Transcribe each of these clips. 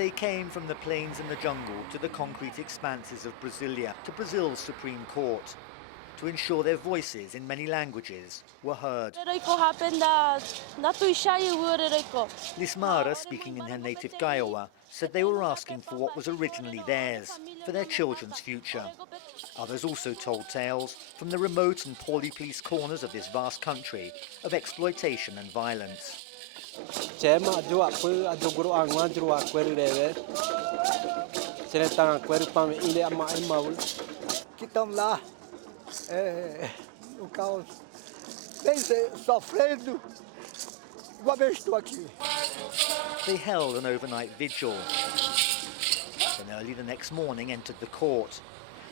They came from the plains and the jungle to the concrete expanses of Brasilia, to Brazil's Supreme Court, to ensure their voices in many languages were heard. Lismara, speaking in her native Kiowa, said they were asking for what was originally theirs, for their children's future. Others also told tales from the remote and poorly policed corners of this vast country of exploitation and violence. No caos, sofrendo, igual eu estou aqui. They held an overnight vigil, then early the next morning entered the court.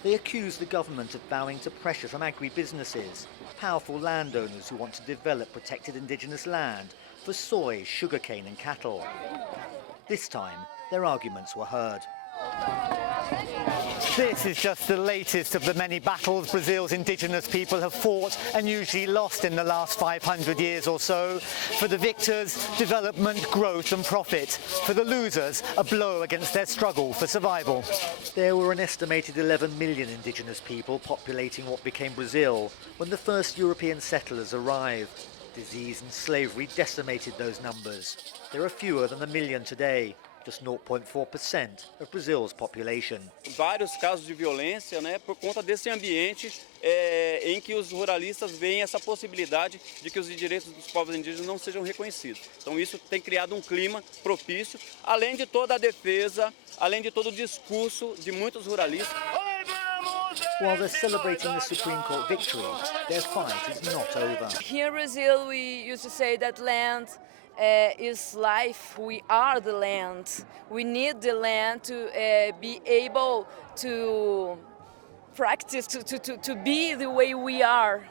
They accused the government of bowing to pressure from agri-businesses, powerful landowners who want to develop protected indigenous land for soy, sugarcane and cattle. This time, their arguments were heard. This is just the latest of the many battles Brazil's indigenous people have fought and usually lost in the last 500 years or so. For the victors, development, growth and profit. For the losers, a blow against their struggle for survival. There were an estimated 11 million indigenous people populating what became Brazil when the first European settlers arrived. Disease and slavery decimated those numbers. There are fewer than 1 million today. Just 0.4% of Brazil's population. Vários casos de violência, por conta desse ambiente em que os ruralistas veem essa possibilidade de que os direitos dos povos indígenas não sejam reconhecidos. Então isso tem criado clima propício, além de toda a defesa, além de todo o discurso de muitos ruralistas. While they're celebrating the Supreme Court victory, their fight is not over. Here in Brazil, we used to say that land is life. We are the land. We need the land to be able to practice, to be the way we are.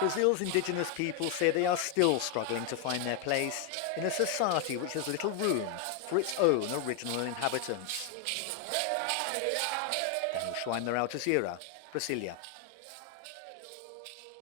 Brazil's indigenous people say they are still struggling to find their place in a society which has little room for its own original inhabitants. Aljazeera Brazilian.